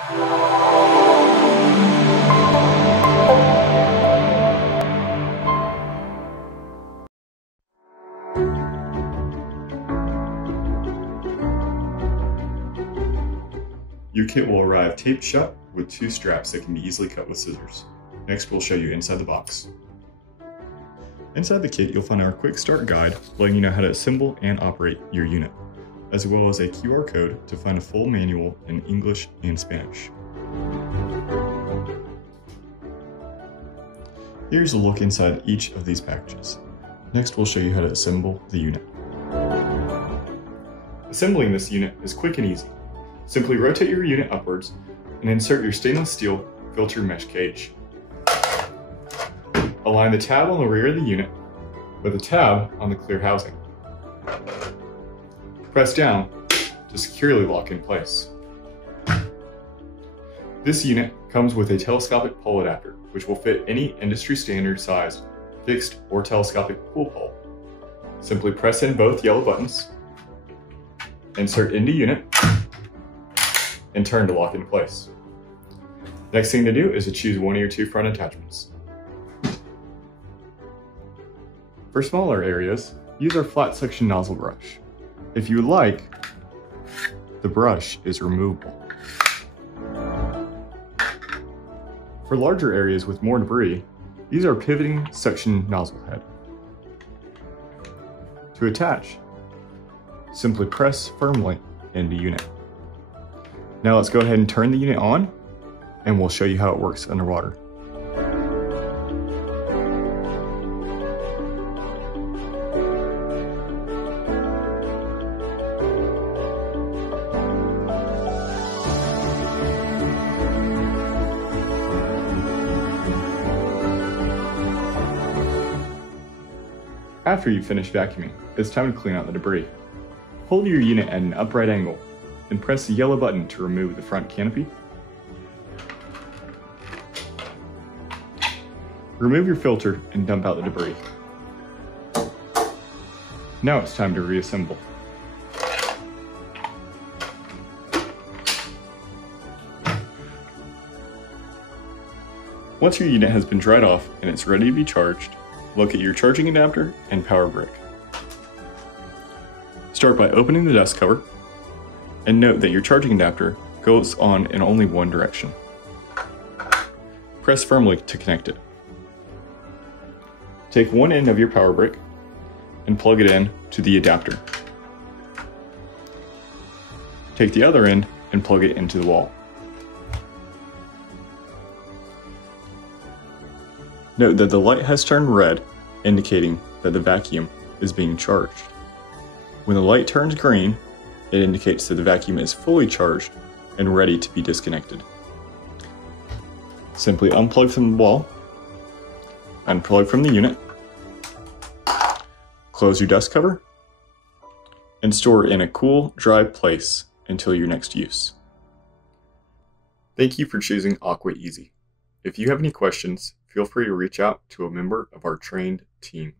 Your kit will arrive taped shut with 2 straps that can be easily cut with scissors. Next, we'll show you inside the box. Inside the kit, you'll find our quick start guide letting you know how to assemble and operate your unit, as well as a QR code to find a full manual in English and Spanish. Here's a look inside each of these packages. Next, we'll show you how to assemble the unit. Assembling this unit is quick and easy. Simply rotate your unit upwards and insert your stainless steel filter mesh cage. Align the tab on the rear of the unit with a tab on the clear housing. Press down to securely lock in place. This unit comes with a telescopic pole adapter, which will fit any industry standard size fixed or telescopic pool pole. Simply press in both yellow buttons, insert into unit, and turn to lock in place. Next thing to do is to choose one of your 2 front attachments. For smaller areas, use our flat suction nozzle brush. If you would like, the brush is removable. For larger areas with more debris, use our pivoting suction nozzle head. To attach, simply press firmly into unit. Now let's go ahead and turn the unit on, and we'll show you how it works underwater. After you finish vacuuming, it's time to clean out the debris. Hold your unit at an upright angle and press the yellow button to remove the front canopy. Remove your filter and dump out the debris. Now it's time to reassemble. Once your unit has been dried off and it's ready to be charged, locate your charging adapter and power brick. Start by opening the dust cover, and note that your charging adapter goes on in only one direction. Press firmly to connect it. Take one end of your power brick and plug it in to the adapter. Take the other end and plug it into the wall. Note that the light has turned red, indicating that the vacuum is being charged. When the light turns green, it indicates that the vacuum is fully charged and ready to be disconnected. Simply unplug from the wall, unplug from the unit, close your dust cover, and store in a cool, dry place until your next use. Thank you for choosing Aqua Easy. If you have any questions, feel free to reach out to a member of our trained team.